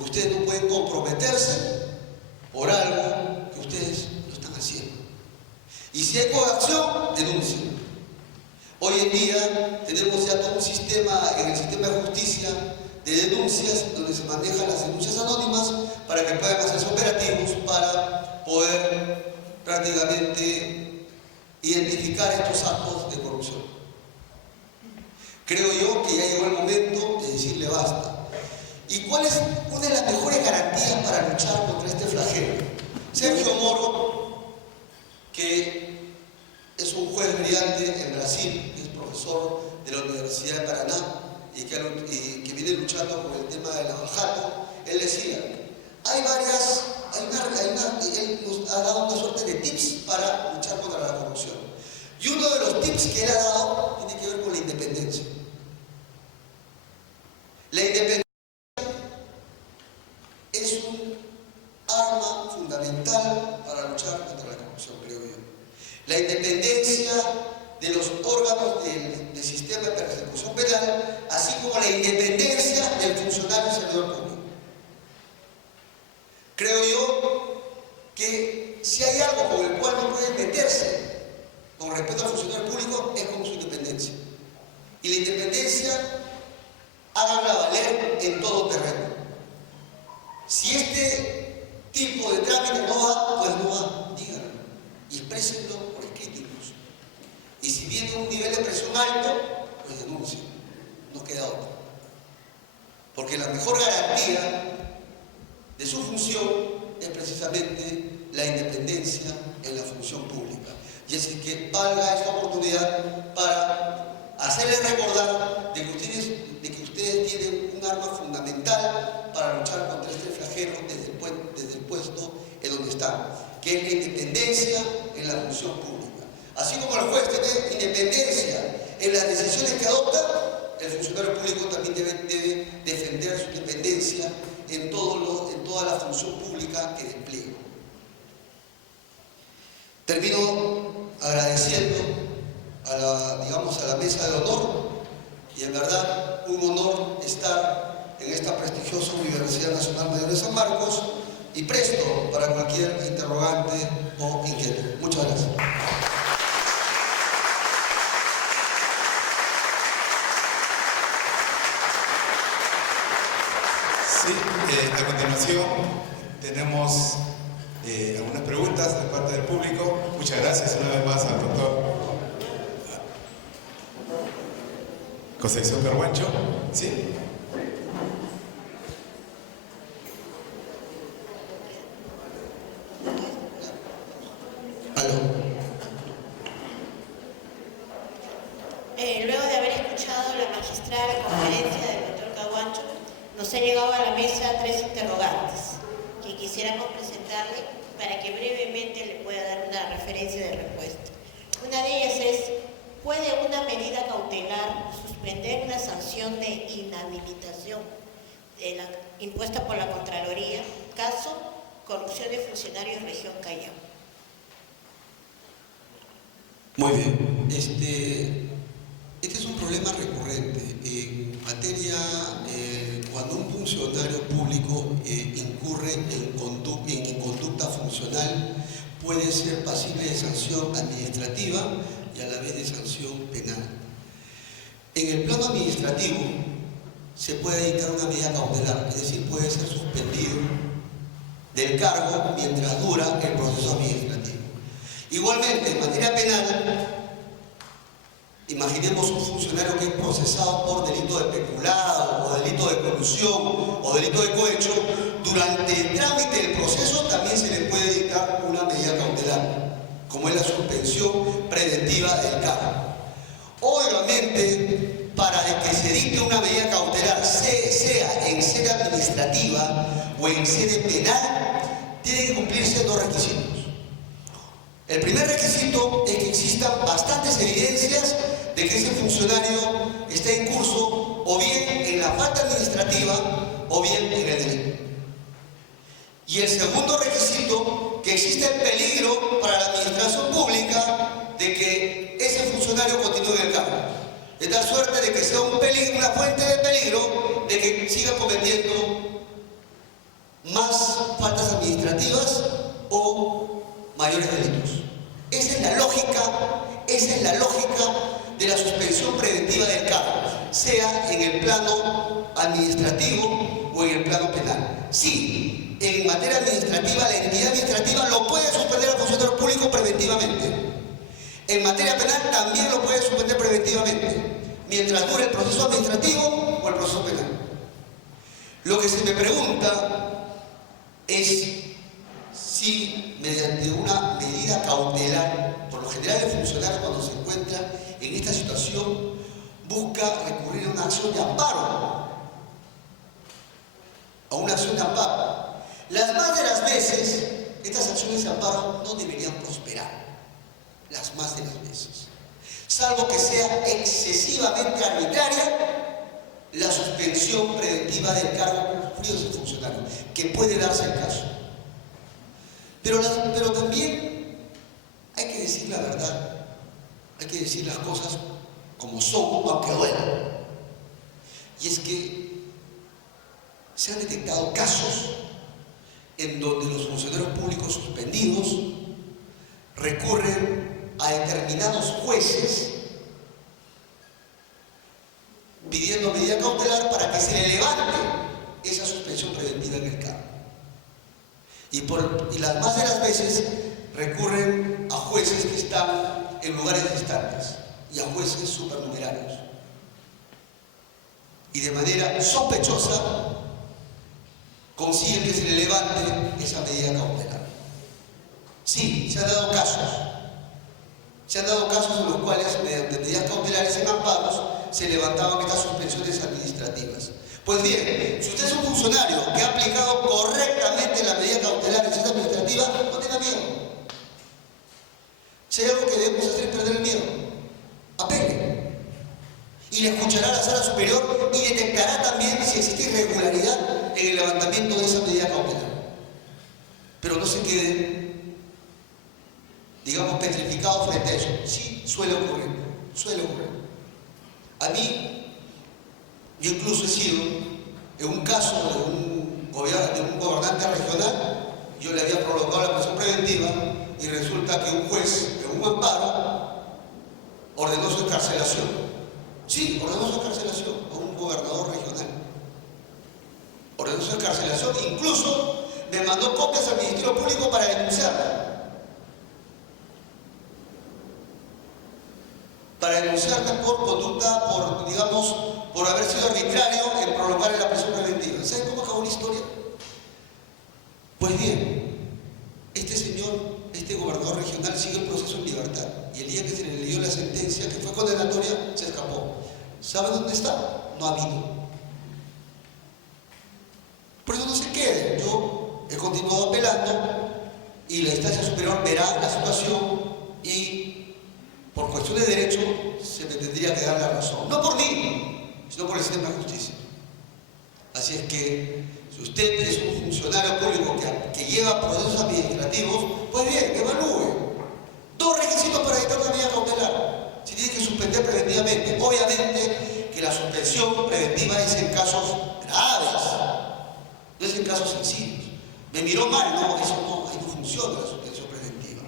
porque ustedes no pueden comprometerse por algo que ustedes no están haciendo. Y si hay coacción, denuncien. Hoy en día tenemos ya todo un sistema, en el sistema de justicia, de denuncias, donde se manejan las denuncias anónimas para que puedan hacerse operativos para poder prácticamente identificar estos actos de corrupción. Creo yo que ya llegó el momento de decirle basta. ¿Y cuál es una de las mejores garantías para luchar contra este flagelo? Sergio Moro, que es un juez brillante en Brasil, que es profesor de la Universidad de Paraná y que viene luchando con el tema de la bajada, él decía, él nos ha dado una suerte de tips para luchar contra la corrupción. Y uno de los tips que él ha dado tiene que ver con la independencia. La independencia es un arma fundamental para luchar contra la corrupción, creo yo. La independencia de los órganos del sistema de persecución penal, así como la independencia del funcionario y servidor público. Creo yo que si hay algo con el cual no pueden meterse con respecto al funcionario público es con su independencia. Y la independencia háganla valer en todo terreno. Si este tipo de trámite no va, pues no va, díganlo y exprésenlo por escrito incluso. Y si viene un nivel de presión alto, pues denuncien, no queda otra. Porque la mejor garantía de su función es precisamente la independencia en la función pública. Y así que valga esta oportunidad para hacerles recordar de que ustedes tienen un arma fundamental para luchar contra este flagelo desde el puesto en donde están, que es la independencia en la función pública. Así como el juez tiene independencia en las decisiones que adopta, el funcionario público también debe defender su independencia en toda la función pública que despliega. Termino agradeciendo a la mesa de honor, y en verdad un honor estar en esta prestigiosa Universidad Nacional Mayor de San Marcos y presto para cualquier interrogante o inquietud. Muchas gracias. Sí, a continuación tenemos algunas preguntas de parte del público. Muchas gracias una vez más al doctor Concepción Carhuancho. ¿Sí? Luego de haber escuchado la magistral conferencia del doctor Carhuancho, nos han llegado a la mesa 3 interrogantes que quisiéramos presentarle para que brevemente le pueda dar una referencia de respuesta. Una de ellas es, ¿puede una medida cautelar suspender una sanción de inhabilitación impuesta por la Contraloría, caso corrupción de funcionarios región Callao? Muy bien. Este es un problema recurrente. En materia, cuando un funcionario público incurre en inconducta funcional, puede ser pasible de sanción administrativa y a la vez de sanción penal. En el plano administrativo se puede dictar una medida cautelar, es decir, puede ser suspendido del cargo mientras dura el proceso administrativo. Igualmente, en materia penal, imaginemos un funcionario que es procesado por delito de peculado, o delito de colusión, o delito de cohecho. Durante el trámite del proceso también se le puede dictar una medida cautelar, como es la suspensión preventiva del cargo. Obviamente, para que se dicte una medida cautelar, sea en sede administrativa o en sede penal, tienen que cumplirse 2 requisitos. El primer requisito es que existan bastantes evidencias de que ese funcionario está en curso o bien en la falta administrativa o bien en el delito. Y el segundo requisito, que existe el peligro para la administración pública de que ese funcionario continúe en el cargo, de tal suerte de que sea un peligro, una fuente de peligro de que siga cometiendo mayores delitos. Esa es la lógica de la suspensión preventiva del cargo, sea en el plano administrativo o en el plano penal. Sí, en materia administrativa, la entidad administrativa lo puede suspender al funcionario público preventivamente. En materia penal también lo puede suspender preventivamente, mientras dure el proceso administrativo o el proceso penal. Lo que se me pregunta es si mediante una medida cautelar, por lo general el funcionario cuando se encuentra en esta situación busca recurrir a una acción de amparo, Las más de las veces, estas acciones de amparo no deberían prosperar, las más de las veces, salvo que sea excesivamente arbitraria la suspensión preventiva del cargo cumplido de ese funcionario, que puede darse el caso. Pero también hay que decir la verdad, hay que decir las cosas como son, aunque duelan. Y es que se han detectado casos en donde los funcionarios públicos suspendidos recurren a determinados jueces pidiendo medida cautelar para que se le levante esa suspensión preventiva en el cargo. Y las más de las veces recurren a jueces que están en lugares distantes y a jueces supernumerarios. Y de manera sospechosa consiguen que se le levante esa medida cautelar. Sí, se han dado casos. Se han dado casos en los cuales, mediante medidas cautelares en amparos, se levantaban estas suspensiones administrativas. Pues bien, si usted es un funcionario que ha aplicado correctamente la medida cautelar en sede administrativa, no tenga miedo. Si hay algo que debemos hacer es perder el miedo. Apele. Y le escuchará la sala superior y detectará también si existe irregularidad en el levantamiento de esa medida cautelar. Pero no se queden, digamos, petrificados frente a eso. Sí, suele ocurrir. A mí, yo incluso he sido, en un caso de un gobernante regional, yo le había prolongado la prisión preventiva y resulta que un juez, en un amparo, ordenó su excarcelación. Sí, ordenó su excarcelación a un gobernador regional. Ordenó su excarcelación, incluso me mandó copias al Ministerio Público para denunciarla. Para denunciarme por conducta, por haber sido arbitrario en prolongar la prisión preventiva. ¿Saben cómo acabó la historia? Pues bien, este señor, este gobernador regional, sigue el proceso en libertad. Y el día que se le leyó la sentencia, que fue condenatoria, se escapó. ¿Saben dónde está? No ha habido. Por eso no se quede. Yo he continuado apelando y la instancia superior verá la situación y por cuestión de derecho se me tendría que dar la razón. No por mí, sino por el sistema de justicia. Así es que si usted es un funcionario público que lleva procesos administrativos, pues bien, evalúe. 2 requisitos para dictar una medida cautelar. Se tiene que suspender preventivamente. Obviamente que la suspensión preventiva es en casos graves, no es en casos sencillos. Me miró mal, no, eso no, ahí no funciona la suspensión preventiva.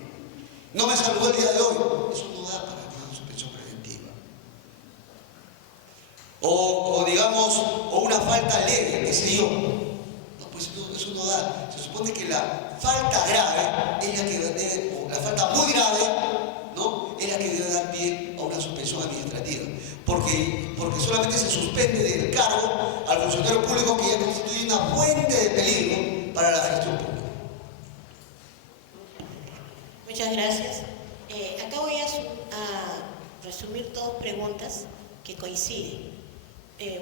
No me saludó el día de hoy, eso no da para una suspensión preventiva. O digamos, o una falta leve, qué sé yo. No, pues eso no da. Se supone que la falta grave es la que debe, o la falta muy grave, ¿no? Es la que debe dar pie a una suspensión administrativa. Porque solamente se suspende del cargo al funcionario público que ya constituye una fuente de peligro para la gestión pública. Muchas gracias. Acá voy a resumir 2 preguntas que coinciden.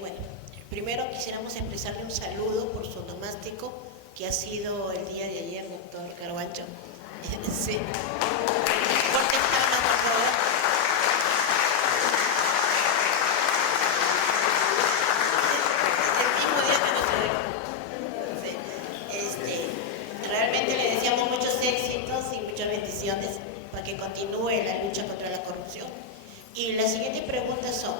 Bueno, primero quisiéramos expresarle un saludo por su onomástico que ha sido el día de ayer, doctor Carvancho. Sí. Corte plano, por favor. El mismo día que nos dio. Realmente le deseamos muchos éxitos y muchas bendiciones para que continúe la lucha contra la corrupción. Y las siguientes preguntas son: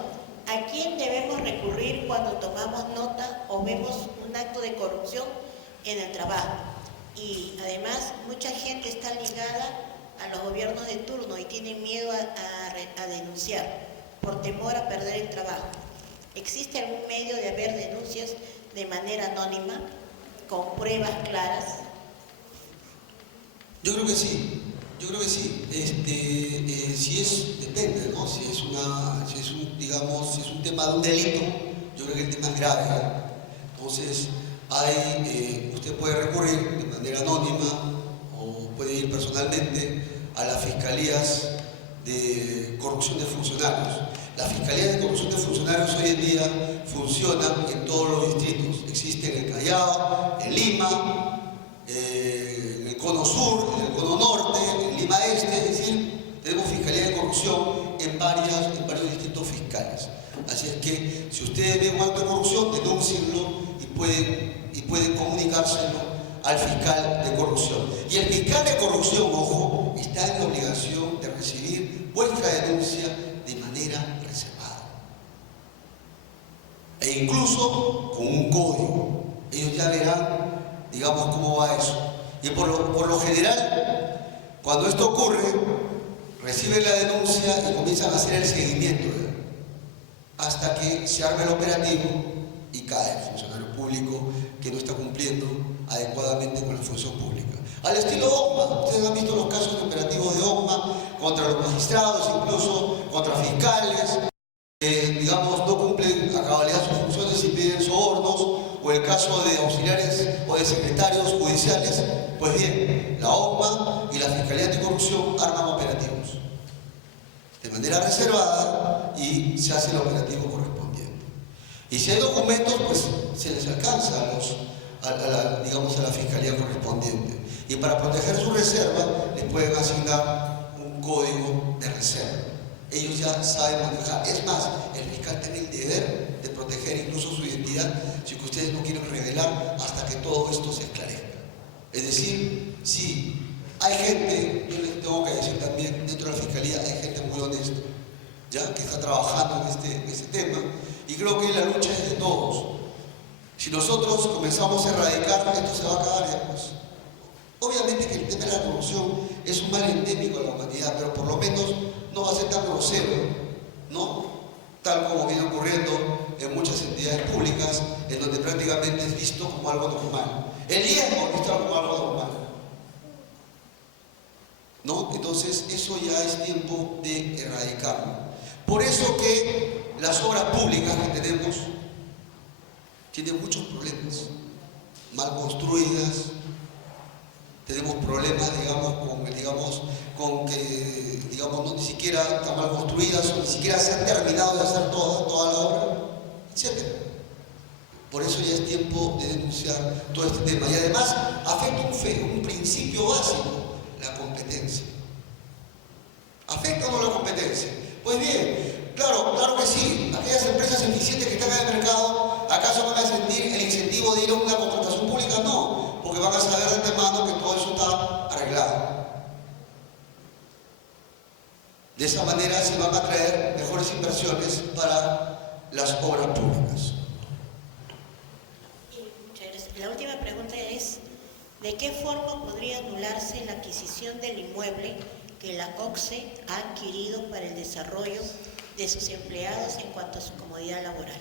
¿a quién debemos recurrir cuando tomamos nota o vemos un acto de corrupción en el trabajo? Y además mucha gente está ligada a los gobiernos de turno y tiene miedo a denunciar por temor a perder el trabajo. ¿Existe algún medio de haber denuncias de manera anónima, con pruebas claras? Yo creo que sí, yo creo que sí. Si es, depende, ¿no? Si es un tema de un delito, yo creo que el tema es grave, ¿no? Entonces, usted puede recurrir de manera anónima o puede ir personalmente a las fiscalías de corrupción de funcionarios. Las fiscalías de corrupción de funcionarios hoy en día funcionan en todos los distritos. Existe en el Callao, en Lima, en el Cono Sur, en el Cono Norte, en Lima Este, es decir, tenemos fiscalía de corrupción en varios distritos fiscales. Así es que si ustedes ven un acto de corrupción, denúncienlo y pueden comunicárselo al fiscal de corrupción. Y el fiscal de corrupción, ojo, está en la obligación de recibir vuestra denuncia de manera reservada. E incluso con un código. Ellos ya verán, digamos, cómo va eso. Y por lo general, cuando esto ocurre, reciben la denuncia y comienzan a hacer el seguimiento, ¿verdad? Hasta que se arma el operativo y cae el funcionario público que no está cumpliendo adecuadamente con la función pública. Al estilo OCMA, ustedes han visto los casos de operativos de OCMA contra los magistrados, incluso contra fiscales, digamos, no cumplen a cabalidad sus funciones y piden sobornos, o el caso de auxiliares o de secretarios judiciales. Pues bien, la OCMA y la Fiscalía Anticorrupción arman operativos de manera reservada y se hace el operativo correspondiente. Y si hay documentos, pues se les alcanza a la fiscalía correspondiente. Y para proteger su reserva, les pueden asignar un código de reserva. Ellos ya saben manejar. Es más, el fiscal tiene el deber de proteger incluso su identidad si que ustedes no quieren revelar hasta que todo esto se esclarezca. Es decir, si hay gente, yo les tengo que decir también, dentro de la fiscalía hay gente muy honesta, ¿ya? Que está trabajando en este tema, y creo que la lucha es de todos. Si nosotros comenzamos a erradicar, esto se va a acabar después. Obviamente que el tema de la corrupción es un mal endémico de la humanidad, pero por lo menos no va a ser tan grosero, ¿no? Tal como viene ocurriendo en muchas entidades públicas, en donde prácticamente es visto como algo normal. El diezmo es visto como algo normal, ¿no? Entonces eso ya es tiempo de erradicarlo. Por eso que las obras públicas que tenemos tienen muchos problemas, mal construidas. Tenemos problemas, con que no, ni siquiera están mal construidas o ni siquiera se han terminado de hacer toda la obra, etc. Por eso ya es tiempo de denunciar todo este tema. Y además afecta un principio básico, la competencia. ¿Afecta o no la competencia? Pues bien, claro que sí. Aquellas empresas eficientes que están en el mercado, ¿acaso van a sentir el incentivo de ir a una contratación pública? No, porque van a saber de antemano que todo eso está arreglado. De esa manera se van a traer mejores inversiones para las obras públicas. Muchas gracias. La última pregunta es, ¿de qué forma podría anularse la adquisición del inmueble que la COCSE ha adquirido para el desarrollo de sus empleados en cuanto a su comodidad laboral?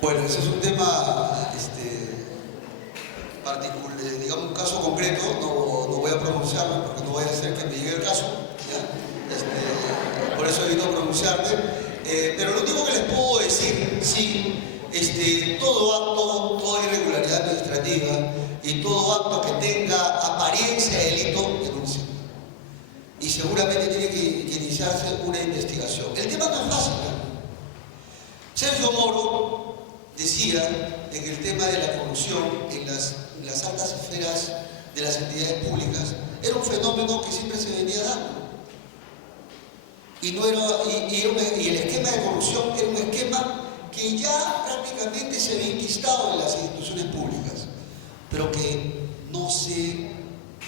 Bueno, ese es un tema particular, un caso concreto, no voy a pronunciarlo porque no vaya a ser que me llegue el caso, ¿ya? Por eso he venido a pronunciarme, pero lo único que les puedo decir, sí, todo acto, toda irregularidad administrativa y todo acto que tenga apariencia de delito, denuncia. Y seguramente tiene que iniciarse una investigación. El tema no es fácil, ¿no? Sergio Moro decía en el tema de la corrupción en las altas esferas de las entidades públicas era un fenómeno que siempre se venía dando. Y el esquema de corrupción era un esquema que ya prácticamente se había enquistado en las instituciones públicas, pero que no se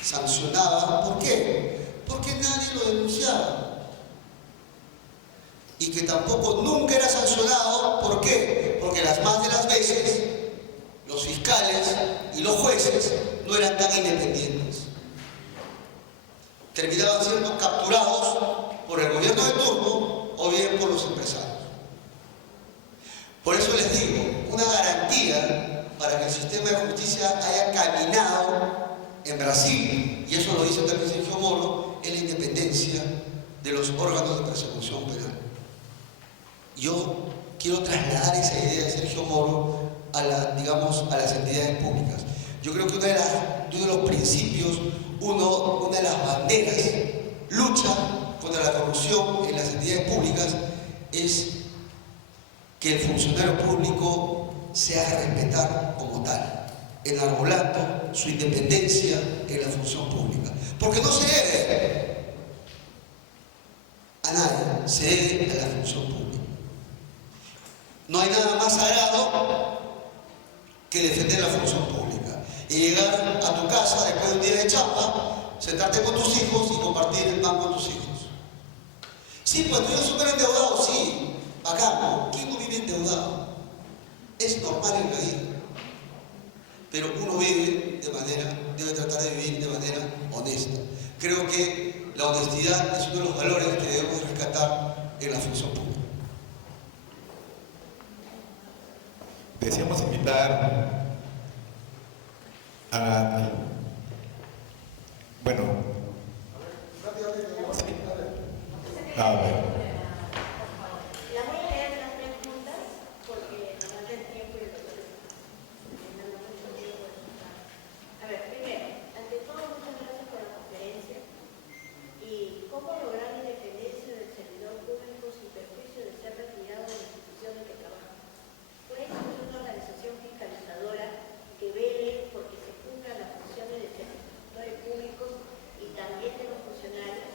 sancionaba. ¿Por qué? Porque nadie lo denunciaba. Y que tampoco nunca era sancionado. ¿Por qué? Porque las más de las veces los fiscales y los jueces no eran tan independientes. Terminaban siendo capturados por el gobierno de turno o bien por los empresarios. Por eso les digo, una garantía para que el sistema de justicia haya caminado en Brasil, y eso lo dice también Sergio Moro, es la independencia de los órganos de persecución penal. Yo quiero trasladar esa idea de Sergio Moro a las entidades públicas. Yo creo que uno de los principios, una de las banderas, lucha contra la corrupción en las entidades públicas, es que el funcionario público se haga respetar como tal, enarbolando su independencia en la función pública. Porque no se debe a nadie, se debe a la función pública. No hay nada más sagrado que defender la función pública y llegar a tu casa después de un día de chamba, sentarte con tus hijos y compartir el pan con tus hijos. Sí, pues tú eres súper endeudado, sí, acá, ¿no? ¿Quién no vive endeudado? Es normal en la vida, pero uno debe tratar de vivir de manera honesta. Creo que la honestidad es uno de los valores que debemos rescatar en la función pública. Deseamos invitar a... Bueno. Sí. A ver. La voy a leer las preguntas porque nos falta el tiempo y el doctor está mucho tiempo. A ver, primero, ante todo, muchas gracias por la conferencia. ¿Y cómo lograr la independencia del servidor público sin perjuicio de ser retirado de la institución en que trabaja? ¿Puede existir una organización fiscalizadora que vele porque se cumplan las funciones de servidores públicos y también de los funcionarios?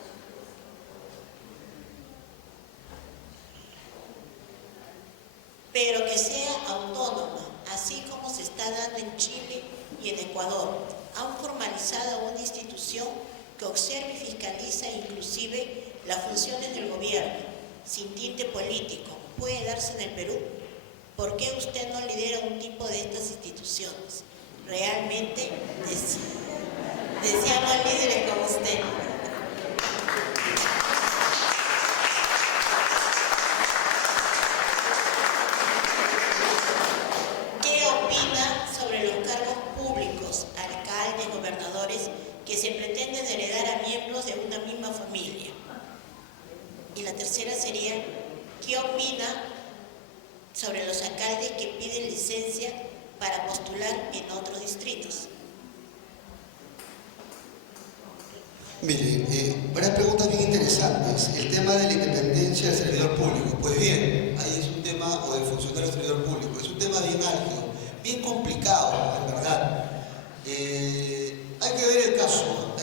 Pero que sea autónoma, así como se está dando en Chile y en Ecuador. Han formalizado una institución que observa y fiscaliza inclusive las funciones del gobierno, sin tinte político. ¿Puede darse en el Perú? ¿Por qué usted no lidera un tipo de estas instituciones? Realmente deseamos líderes como usted. ¿Qué opina sobre los cargos públicos, alcaldes, gobernadores, que se pretenden heredar a miembros de una misma familia? Y la tercera sería, ¿qué opina sobre los alcaldes que piden licencia para postular en otros distritos? Mire, varias preguntas bien interesantes. El tema de la independencia del servidor público. Pues bien, ahí es un tema, o del funcionario del servidor público, es un tema bien álgido, bien complicado, en verdad. Hay que ver el caso,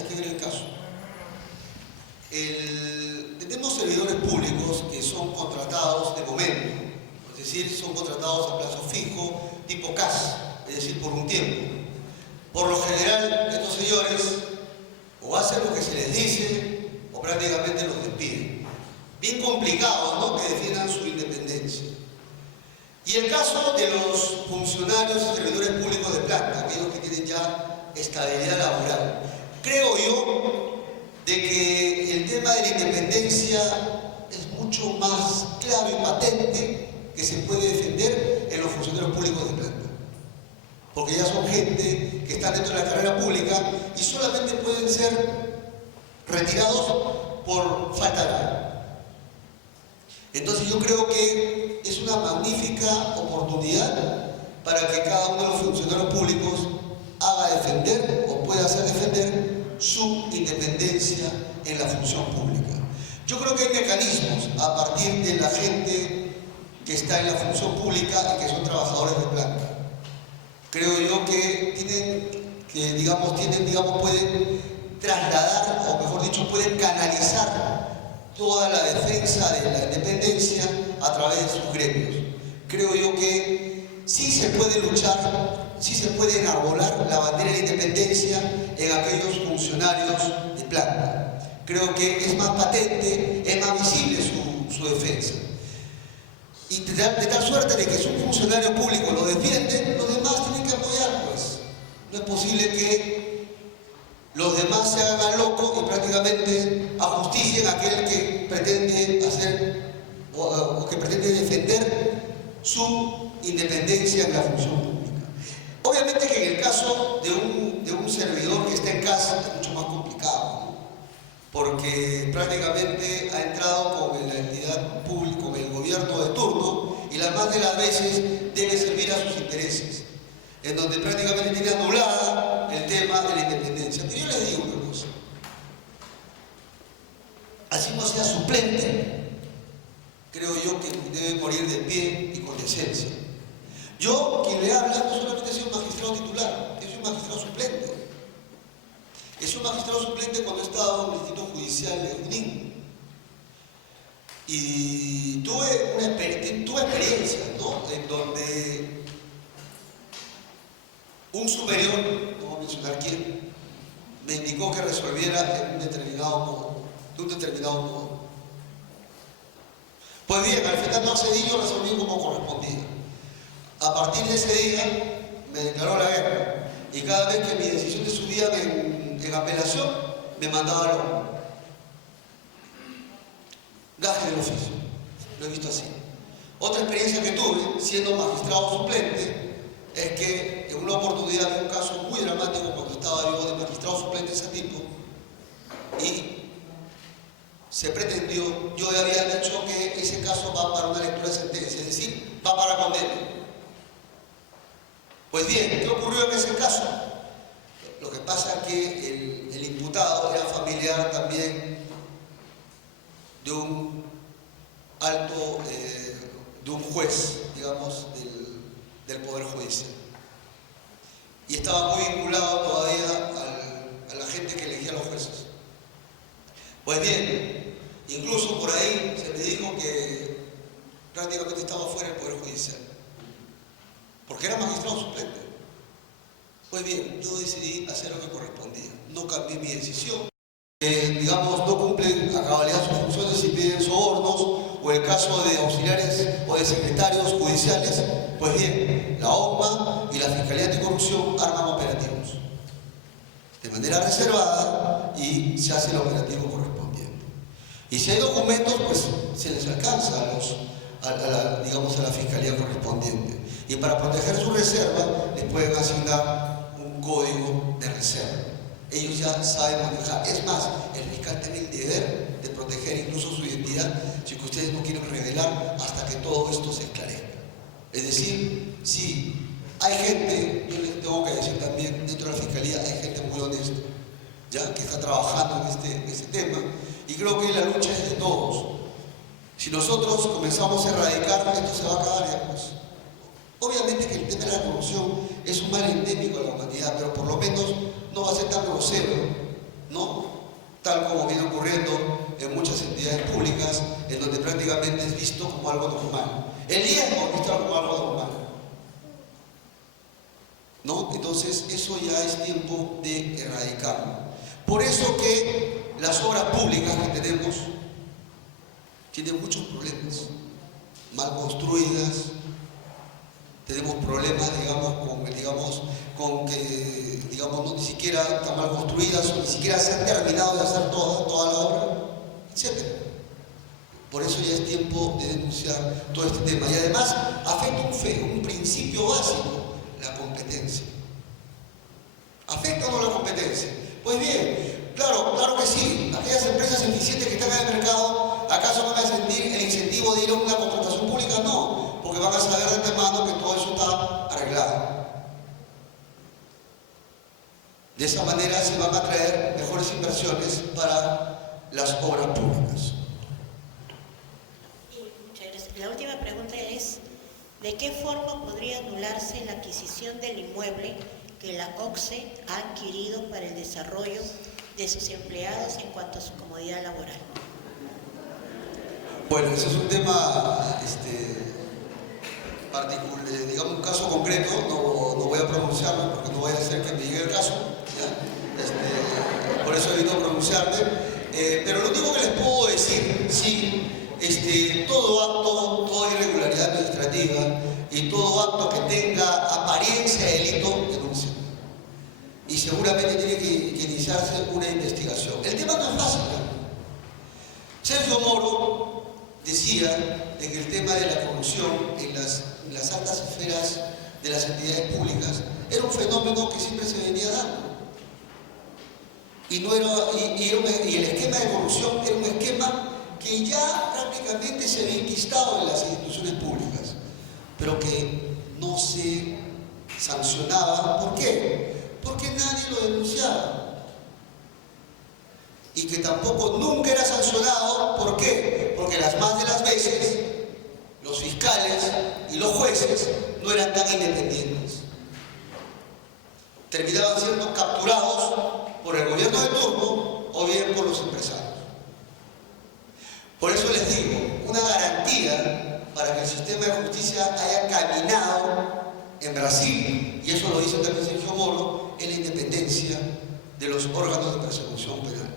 tenemos servidores públicos que son contratados de momento, es decir, son contratados a plazo fijo, tipo CAS, es decir, por un tiempo. Por lo general, estos señores o hacen lo que se les dice o prácticamente los despiden. Bien complicado, ¿no?, que defiendan su independencia. Y el caso de los funcionarios y servidores públicos de planta, aquellos que tienen ya estabilidad laboral. Creo yo de que el tema de la independencia es mucho más claro y patente que se puede defender en los funcionarios públicos de planta. Porque ya son gente que está dentro de la carrera pública y solamente pueden ser retirados por falta de pago. Entonces yo creo que es una magnífica oportunidad para que cada uno de los funcionarios públicos haga defender o pueda hacer defender su independencia en la función pública. Yo creo que hay mecanismos a partir de la gente que está en la función pública y que son trabajadores de planta. Creo yo que pueden trasladar, o mejor dicho, pueden canalizar toda la defensa de la independencia a través de sus gremios. Creo yo que sí se puede luchar, sí se puede enarbolar la bandera de la independencia en aquellos funcionarios de planta. Creo que es más patente, es más visible su defensa. Y de tal suerte de que si un funcionario público lo defiende, los demás tienen que apoyar, pues. posible que los demás se hagan al loco y prácticamente ajusticien a aquel que pretende hacer o que pretende defender su independencia en la función pública. Obviamente que en el caso de un servidor que está en casa es mucho más complicado, ¿no? Porque prácticamente ha entrado con la entidad pública, con el gobierno de turno, y las más de las veces debe servir a sus intereses, en donde prácticamente tiene anulada el tema de la independencia. Pero yo les digo una cosa, así no sea suplente, creo yo que debe morir de pie y con decencia. Yo, quien le habla, no solamente soy un magistrado titular, yo soy un magistrado suplente. Es un magistrado suplente cuando he estado en el Distrito Judicial de Junín. Y tuve experiencias, ¿no?, en donde un superior, no voy a mencionar quién, me indicó que resolviera en un determinado modo, de un determinado modo. Pues bien, al final no accedí, yo resolví como correspondía. A partir de ese día me declaró la guerra y cada vez que mi decisión se subía en apelación me mandaba al hombro. Gaje del oficio, lo he visto así. Otra experiencia que tuve siendo magistrado suplente es que en una oportunidad vi un caso muy dramático cuando estaba yo de magistrado suplente ese tipo y se pretendió, yo había dicho que ese caso va para una lectura de sentencia, es decir, va para condena. Pues bien, ¿qué ocurrió en ese caso? Lo que pasa es que el imputado era familiar también de un alto, de un juez, digamos, del Poder Judicial. Y estaba muy vinculado todavía a la gente que elegía a los jueces. Pues bien, incluso por ahí se me dijo que prácticamente estaba fuera del Poder Judicial, porque era magistrado suplente. Pues bien, yo decidí hacer lo que correspondía, no cambié mi decisión. Digamos, no cumplen a cabalidad sus funciones y piden sobornos, o el caso de auxiliares o de secretarios judiciales, pues bien, la OMA y la Fiscalía Anticorrupción arman operativos de manera reservada y se hace el operativo correspondiente. Y si hay documentos, pues se les alcanza a la Fiscalía correspondiente. Y para proteger su reserva, les pueden asignar un código de reserva. Ellos ya saben manejar. Es más, el fiscal tiene el deber de proteger incluso su identidad si ustedes no quieren revelar hasta que todo esto se esclarezca. Es decir, si hay gente, yo les tengo que decir también, dentro de la Fiscalía hay gente muy honesta, ¿ya?, que está trabajando en este tema, y creo que la lucha es de todos. Si nosotros comenzamos a erradicar, esto se va a acabar ya, pues. Obviamente que el tema de la corrupción es un mal endémico de la humanidad, pero por lo menos no va a ser tan grosero, ¿no?, tal como viene ocurriendo en muchas entidades públicas, en donde prácticamente es visto como algo normal. El diezmo es visto como algo normal, ¿no? Entonces eso ya es tiempo de erradicarlo. Por eso que las obras públicas que tenemos tienen muchos problemas, mal construidas. Tenemos problemas, con que no, ni siquiera están mal construidas, o ni siquiera se han terminado de hacer toda la obra, etc. Por eso ya es tiempo de denunciar todo este tema. Y además afecta un principio básico, la competencia. ¿Afecta o no la competencia? Pues bien, claro que sí. Aquellas empresas eficientes que están en el mercado, ¿acaso van a sentir el incentivo de ir a una contratación pública? No, porque van a saber de antemano que todo eso está arreglado. De esa manera se van a traer mejores inversiones para las obras públicas. Muchas gracias. La última pregunta es, ¿de qué forma podría anularse la adquisición del inmueble que la OCSE ha adquirido para el desarrollo de sus empleados en cuanto a su comodidad laboral? Bueno, ese es un tema particular, un caso concreto, no voy a pronunciarlo porque no vaya a ser que me llegue el caso, ¿ya? Por eso evito pronunciarme, pero lo único que les puedo decir, sí, todo acto, toda irregularidad administrativa y todo acto que tenga apariencia de delito, denuncia. seguramente tiene que iniciarse una investigación. El tema no es fácil, ¿no? Sergio Moro decía de que el tema de la corrupción en las altas esferas de las entidades públicas era un fenómeno que siempre se venía dando. Y el esquema de corrupción era un esquema que ya prácticamente se había enquistado en las instituciones públicas, pero que no se sancionaba. ¿Por qué? Porque nadie lo denunciaba. Y que tampoco nunca era sancionado. ¿Por qué? Porque las más de las veces los fiscales y los jueces no eran tan independientes. Terminaban siendo capturados por el gobierno de turno o bien por los empresarios. Por eso les digo, una garantía para que el sistema de justicia haya caminado en Brasil, y eso lo dice también Sergio Moro, es la independencia de los órganos de persecución penal.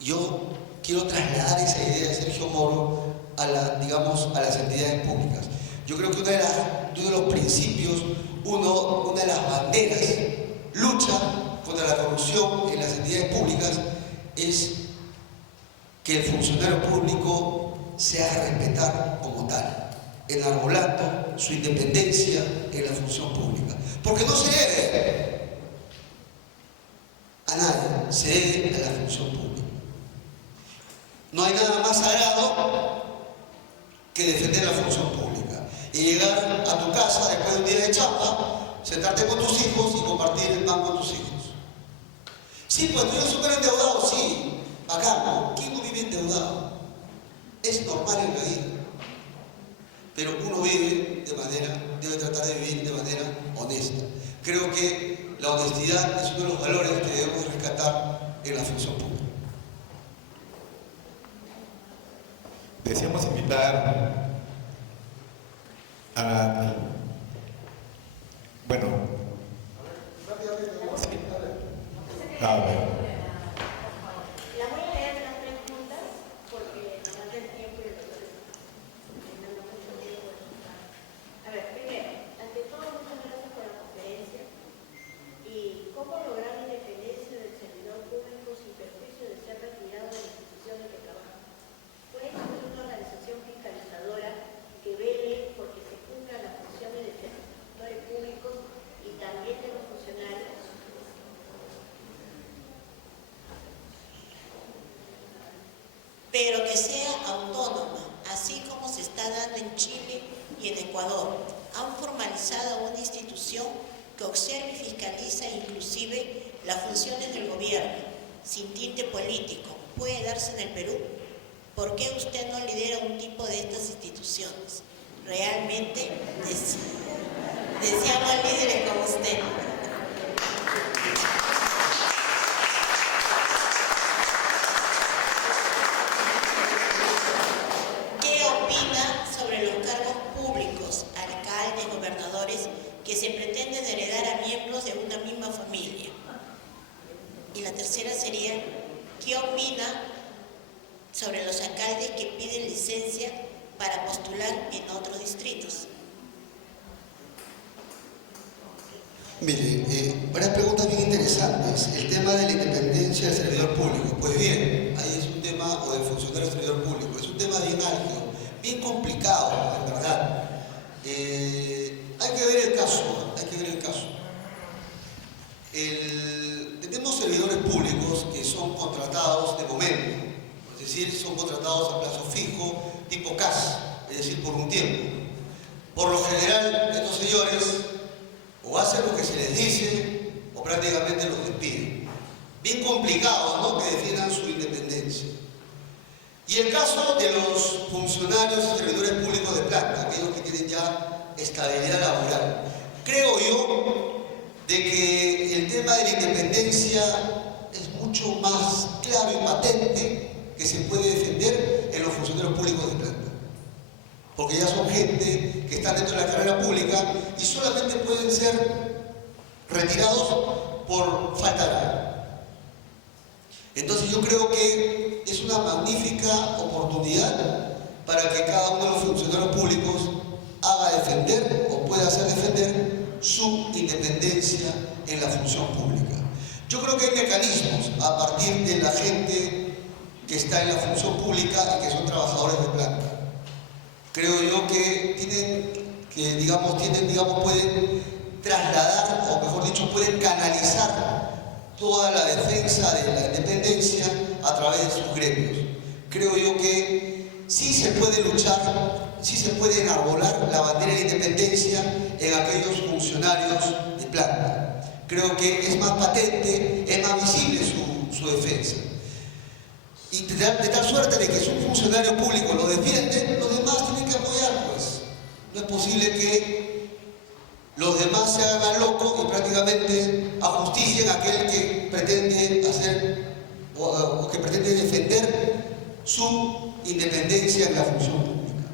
Yo quiero trasladar esa idea de Sergio Moro a las entidades públicas. Yo creo que uno de los principios, una de las banderas, lucha contra la corrupción en las entidades públicas, es que el funcionario público se haga respetar como tal, enarbolando su independencia en la función pública. Porque no se debe a nadie, se debe a la función pública. No hay nada más sagrado que defender la función pública y llegar a tu casa después de un día de chamba, sentarte con tus hijos y compartir el pan con tus hijos. Sí, pues tú eres súper endeudado, sí, acá, ¿no? ¿Quién no vive endeudado? Es normal en la vida. Pero uno debe tratar de vivir de manera honesta. Creo que la honestidad es uno de los valores que debemos rescatar en la función pública. Deseamos invitar a... Bueno. A ver. La voy a leer las tres juntas porque nos da el tiempo y el doctor está mucho tiempo. A ver, primero, ante todo, muchas gracias por la conferencia. ¿Y cómo lograr la independencia del servidor público sin perjuicio de ser retirado de la institución en que trabaja? ¿Puede existir una organización fiscalizadora que vele porque se cumplan las funciones de servidores públicos y también de los funcionarios? Pero que sea autónoma, así como se está dando en Chile y en Ecuador. Han formalizado una institución que observa y fiscaliza inclusive las funciones del gobierno, sin tinte político. ¿Puede darse en el Perú? ¿Por qué usted no lidera un tipo de estas instituciones? Realmente deseamos líderes como usted. ¿Qué opina sobre los cargos públicos, alcaldes, gobernadores, que se pretenden heredar a miembros de una misma familia? Y la tercera sería, ¿qué opina sobre los alcaldes que piden licencia para postular en otros distritos? Mire, varias preguntas bien interesantes. El tema de la independencia del servidor público. Pues bien, ahí es un tema, o del funcionario del servidor público, es un tema bien álgido, bien complicado, en verdad. Hay que ver el caso. Tenemos servidores públicos que son contratados de momento, es decir, son contratados a plazo fijo, tipo CAS, es decir, por un tiempo. Por lo general, estos señores o hacen lo que se les dice o prácticamente los despiden. Bien complicado, ¿no?, que defiendan su independencia. Y el caso de los funcionarios y servidores públicos de planta, aquellos que tienen ya estabilidad laboral. Creo yo de que el tema de la independencia es mucho más claro y patente que se puede defender en los funcionarios públicos de planta. Porque ya son gente que están dentro de la carrera pública y solamente pueden ser retirados por falta grave. Entonces yo creo que es una magnífica oportunidad para que cada uno de los funcionarios públicos haga defender o pueda hacer defender su independencia en la función pública. Yo creo que hay mecanismos a partir de la gente que está en la función pública y que son trabajadores de planta. Creo yo que pueden trasladar, o mejor dicho, pueden canalizar toda la defensa de la independencia a través de sus gremios. Creo yo que sí se puede luchar, sí se puede enarbolar la bandera de la independencia en aquellos funcionarios de planta. Creo que es más patente, es más visible su defensa. Y de tal suerte de que si un funcionario público lo defiende, los demás tienen que apoyar, pues. No es posible que los demás se hagan locos y prácticamente ajusticien a aquel que pretende hacer o que pretende defender su independencia en la función pública.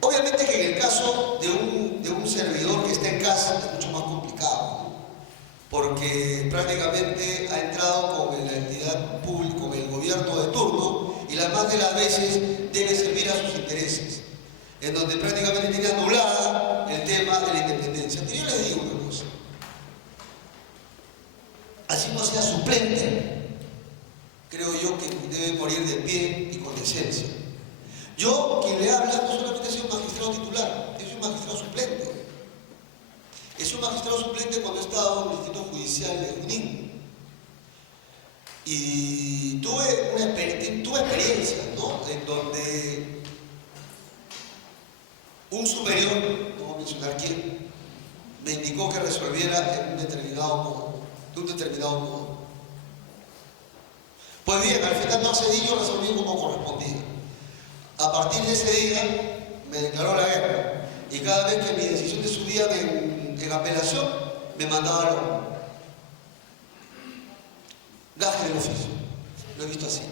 Obviamente que en el caso de un servidor que está en casa es mucho más complicado, ¿no? Porque prácticamente ha entrado con la entidad pública, con el gobierno de turno, y las más de las veces debe servir a sus intereses, en donde prácticamente tiene anulada el tema de la independencia. Pero yo les digo una cosa, así no sea suplente, creo yo que debe morir de pie y con decencia. Yo, quien le habla, no solamente soy un magistrado titular, yo soy un magistrado suplente. Es un magistrado suplente cuando he estado en el Distrito Judicial de Junín. Y tuve experiencias, ¿no? En donde un superior, no voy a mencionar quién, me indicó que resolviera de un determinado modo. Pues bien, al final no accedí, yo resolví como correspondía. A partir de ese día me declaró la guerra, y cada vez que mi decisión de subía en apelación, me mandaba al hombro. Gaje del oficio, lo he visto así.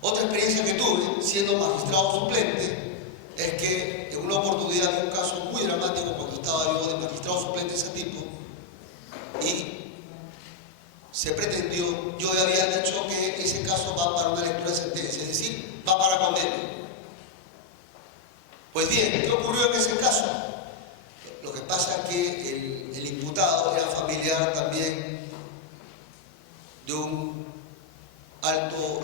Otra experiencia que tuve, siendo magistrado suplente, es que en una oportunidad de un caso muy dramático, cuando estaba yo de magistrado suplente de ese tipo, y se pretendió, yo había dicho que ese caso va para una lectura de sentencia, es decir, va para condena. Pues bien, ¿qué ocurrió en ese caso? Lo que pasa es que el imputado era familiar también de un alto,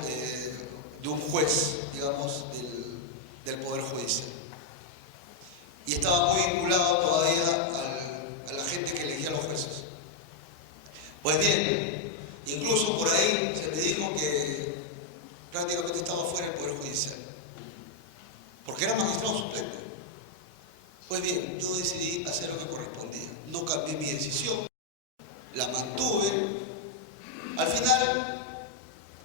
de un juez, digamos, del Poder Judicial. Y estaba muy vinculado todavía a la gente que elegía a los jueces. Pues bien, incluso por ahí se me dijo que prácticamente estaba fuera del Poder Judicial, porque era magistrado suplente. Pues bien, yo decidí hacer lo que correspondía. No cambié mi decisión, la mantuve. Al final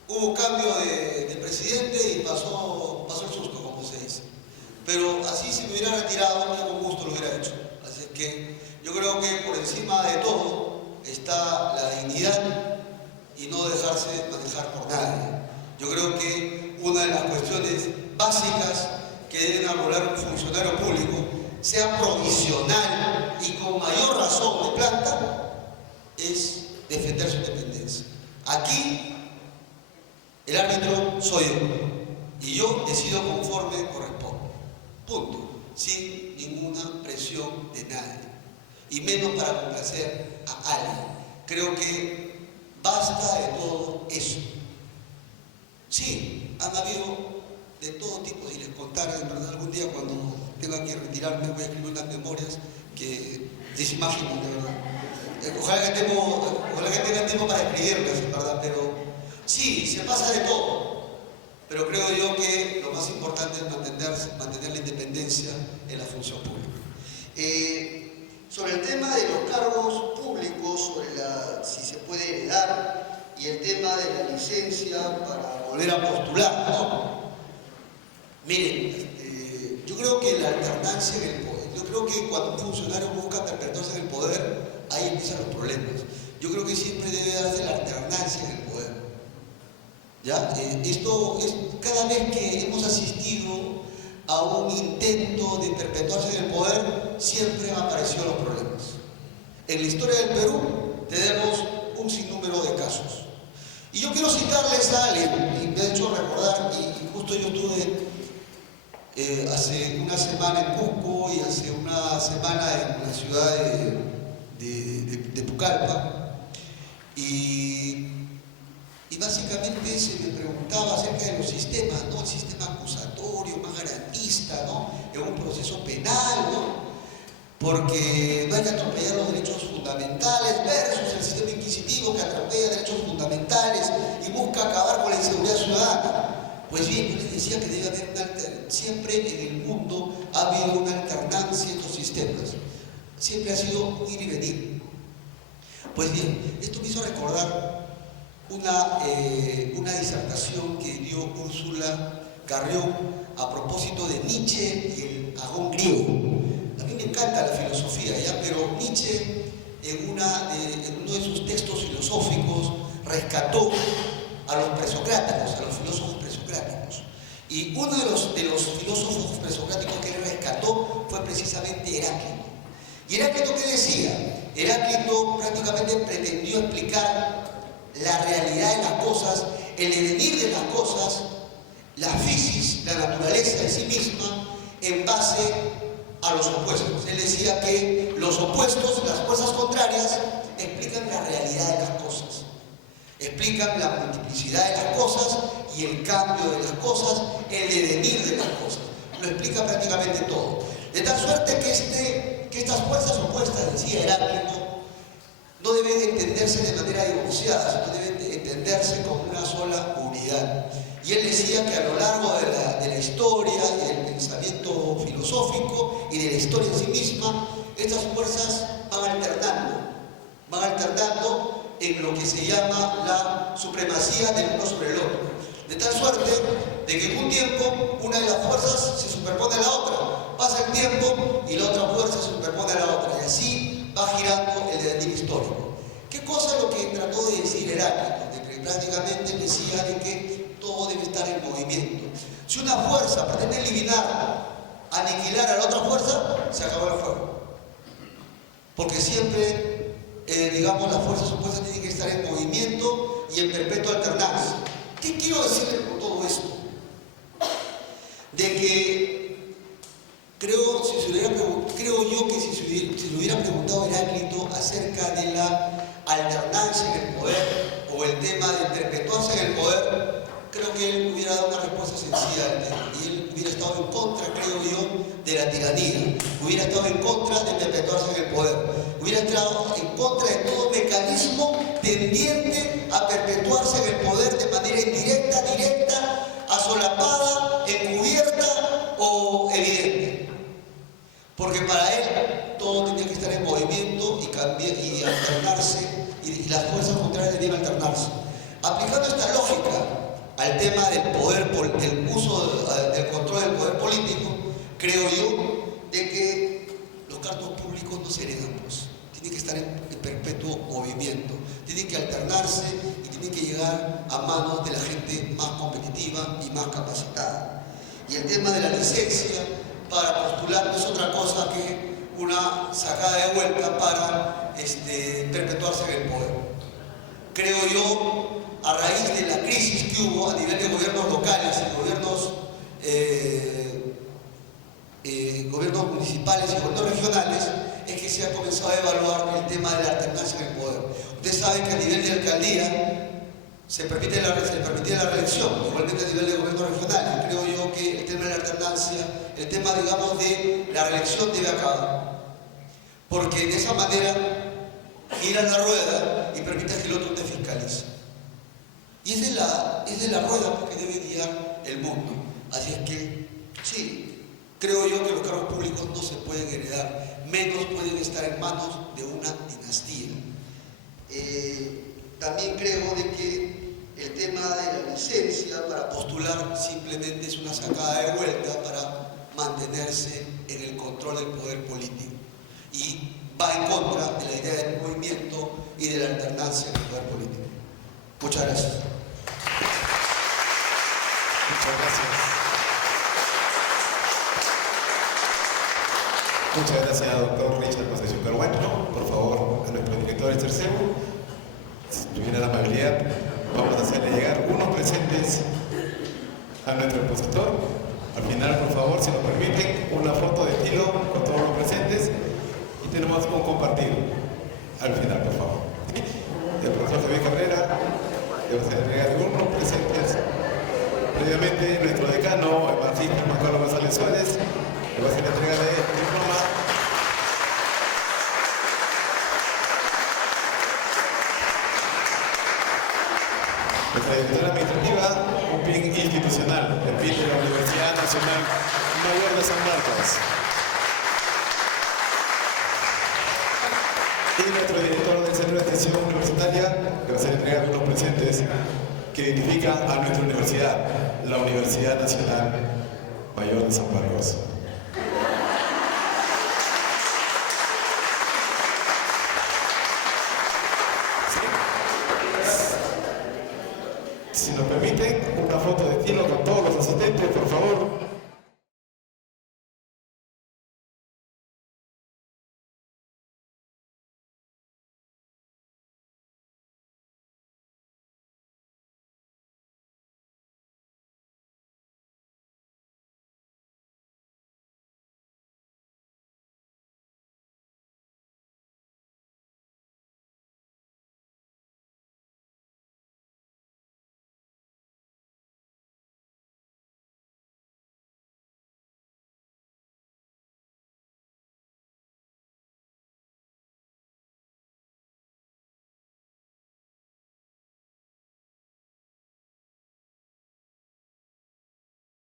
hubo cambio de presidente y pasó el susto, como se dice. Pero así, si me hubiera retirado, yo con gusto lo hubiera hecho. Así que yo creo que por encima de todo está la dignidad y no dejarse manejar por nadie. Yo creo que una de las cuestiones básicas que deben abordar un funcionario público, sea provisional y con mayor razón de planta, es defender su independencia. Aquí el árbitro soy yo, y yo decido conforme corresponde. Punto. Sin ninguna presión de nadie, y menos para complacer a alguien. Creo que basta de todo eso. Sí, han habido de todo tipo. Si les contara, en verdad, algún día cuando tenga que retirarme, voy a escribir unas memorias que desimaginan, de verdad. Ojalá que tenga tiempo para escribirlas, en verdad, pero sí, se pasa de todo. Pero creo yo que lo más importante es mantener la independencia en la función pública. Sobre el tema de los cargos públicos, sobre si se puede heredar, y el tema de la licencia para volver a postular, ¿no? Miren, yo creo que la alternancia en el poder, yo creo que cuando un funcionario busca perpetuarse en el poder, ahí empiezan los problemas. Yo creo que siempre debe darse la alternancia en el poder. ¿Ya? Esto es cada vez que hemos asistido a un intento de perpetuarse en el poder, siempre han aparecido los problemas. En la historia del Perú tenemos un sinnúmero de casos. Y yo quiero citarles a alguien, y me ha hecho recordar, y justo yo estuve hace una semana en Cusco y hace una semana en la ciudad de Pucallpa, y básicamente se me preguntaba acerca de los sistemas, ¿no? El sistema acusatorio más garantista, ¿no? En un proceso penal, ¿no? Porque no hay que atropellar los derechos fundamentales versus el sistema inquisitivo que atropella derechos fundamentales y busca acabar con la inseguridad ciudadana. Pues bien, yo les decía que debe haber siempre en el mundo ha habido una alternancia en los sistemas. Siempre ha sido un ir y venir. Pues bien, esto me hizo recordar una disertación que dio Úrsula Carrión a propósito de Nietzsche y el agón griego. A mí me encanta la filosofía, ¿ya? Pero Nietzsche, en uno de sus textos filosóficos, rescató a los presocráticos, a los filósofos presocráticos. Y uno de los filósofos presocráticos que él rescató fue precisamente Heráclito. ¿Y Heráclito qué decía? Heráclito prácticamente pretendió explicar la realidad de las cosas, el devenir de las cosas, la physis, la naturaleza en sí misma, en base a los opuestos. Él decía que los opuestos, las fuerzas contrarias, explican la realidad de las cosas, explican la multiplicidad de las cosas y el cambio de las cosas, el devenir de las cosas. Lo explica prácticamente todo. De tal suerte que estas fuerzas opuestas, decía Heráclito, no deben entenderse de manera divorciada, sino deben entenderse como una sola unidad. Y él decía que a lo largo de la historia y del pensamiento filosófico y de la historia en sí misma, estas fuerzas van alternando en lo que se llama la supremacía del uno sobre el otro. De tal suerte de que en un tiempo una de las fuerzas se superpone a la otra, pasa el tiempo y la otra fuerza se superpone a la otra, y así va girando el devenir histórico. ¿Qué cosa es lo que trató de decir Heráclito? De que prácticamente decía de que todo debe estar en movimiento. Si una fuerza pretende aniquilar a la otra fuerza, se acabó el fuego. Porque siempre, las fuerzas opuestas tienen que estar en movimiento y en perpetua alternancia. ¿Qué quiero decirle con todo esto? De que creo yo que si se le hubiera preguntado a Heráclito acerca de la alternancia en el poder o el tema de perpetuarse en el poder, creo que él hubiera dado una respuesta sencilla al tema. Y él hubiera estado en contra, creo yo, de la tiranía, hubiera estado en contra de perpetuarse en el poder, hubiera estado en contra de todo mecanismo tendiente a perpetuarse en el poder de manera indirecta, directa, asolapada, encubierta o evidente. Porque para él todo tenía que estar en movimiento y cambiar y alternarse, y las fuerzas contrarias debían alternarse. Aplicando esta lógica al tema del poder, del uso del control del poder político, creo yo de que los cargos públicos no se heredan, pues. Tienen que estar en perpetuo movimiento, tienen que alternarse y tienen que llegar a manos de la gente más competitiva y más capacitada. Y el tema de la licencia para postular no es otra cosa que una sacada de vuelta para perpetuarse en el poder. Creo yo, a raíz de la crisis que hubo a nivel de gobiernos locales y gobiernos municipales y gobiernos regionales, es que se ha comenzado a evaluar el tema de la alternancia en el poder. Ustedes saben que a nivel de alcaldía se permite la reelección, igualmente a nivel de gobierno regional. Creo yo que el tema de la alternancia, el tema, digamos, de la reelección debe acabar. Porque de esa manera gira la rueda y permite que el otro te fiscalice. Y es de la rueda porque debe guiar el mundo. Así es que, sí, creo yo que los cargos públicos no se pueden heredar, menos pueden estar en manos de una dinastía. También creo de que el tema de la licencia para postular simplemente es una sacada de vuelta para mantenerse en el control del poder político. Y va en contra de la idea del movimiento y de la alternancia en el poder político. Muchas gracias. Muchas gracias. Muchas gracias, doctor Richard Concepción Carguancho. Por favor, a nuestro director del tercero, si tuviera la amabilidad, vamos a hacerle llegar unos presentes a nuestro expositor. Al final, por favor, si nos permiten, una foto de estilo con todos los presentes y tenemos un compartido. al final, por favor. El profesor Javier Cabrera le va a hacer entrega de unos presentes. Previamente, nuestro decano, el magíster Juan Carlos González Suárez, le va a hacer entrega de diploma. Nuestra directora administrativa, un PIN institucional, el PIN de la Universidad Nacional Mayor de San Marcos. Y nuestro director del Centro de Extensión Universitaria, que va a hacer entrega de unos presentes que identifican a nuestra universidad, la Universidad Nacional Mayor de San Marcos.